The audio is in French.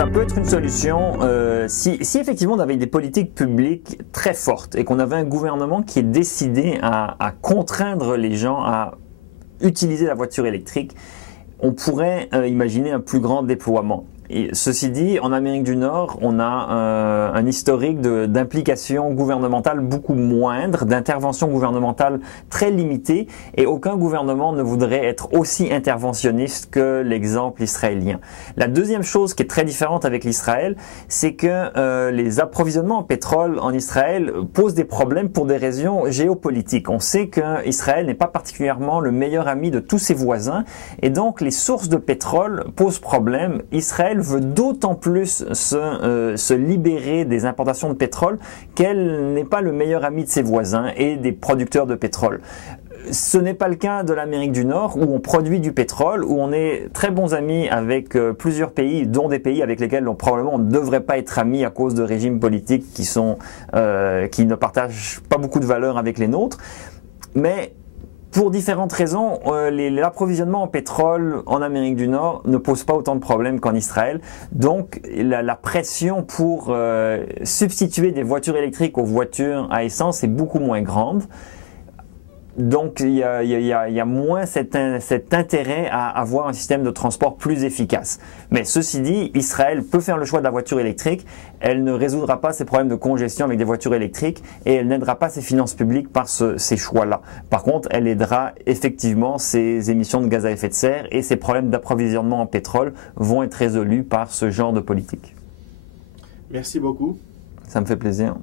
Ça peut être une solution si effectivement on avait des politiques publiques très fortes et qu'on avait un gouvernement qui est décidé à contraindre les gens à utiliser la voiture électrique. On pourrait imaginer un plus grand déploiement. Et ceci dit, en Amérique du Nord, on a un historique d'implication gouvernementale beaucoup moindre, d'intervention gouvernementale très limitée, et aucun gouvernement ne voudrait être aussi interventionniste que l'exemple israélien. La deuxième chose qui est très différente avec l'Israël, c'est que les approvisionnements en pétrole en Israël posent des problèmes pour des raisons géopolitiques. On sait qu'Israël n'est pas particulièrement le meilleur ami de tous ses voisins, et donc les sources de pétrole posent problème. Israël veut d'autant plus se libérer des importations de pétrole qu'elle n'est pas le meilleur ami de ses voisins et des producteurs de pétrole. Ce n'est pas le cas de l'Amérique du Nord où on produit du pétrole, où on est très bons amis avec plusieurs pays, dont des pays avec lesquels probablement on ne devrait pas être amis à cause de régimes politiques qui ne partagent pas beaucoup de valeurs avec les nôtres. Mais pour différentes raisons, l'approvisionnement en pétrole en Amérique du Nord ne pose pas autant de problèmes qu'en Israël. Donc la pression pour substituer des voitures électriques aux voitures à essence est beaucoup moins grande. Donc il y a moins cet intérêt à avoir un système de transport plus efficace. Mais ceci dit, Israël peut faire le choix de la voiture électrique. Elle ne résoudra pas ses problèmes de congestion avec des voitures électriques et elle n'aidera pas ses finances publiques par ces choix-là. Par contre, elle aidera effectivement ses émissions de gaz à effet de serre et ses problèmes d'approvisionnement en pétrole vont être résolus par ce genre de politique. Merci beaucoup. Ça me fait plaisir.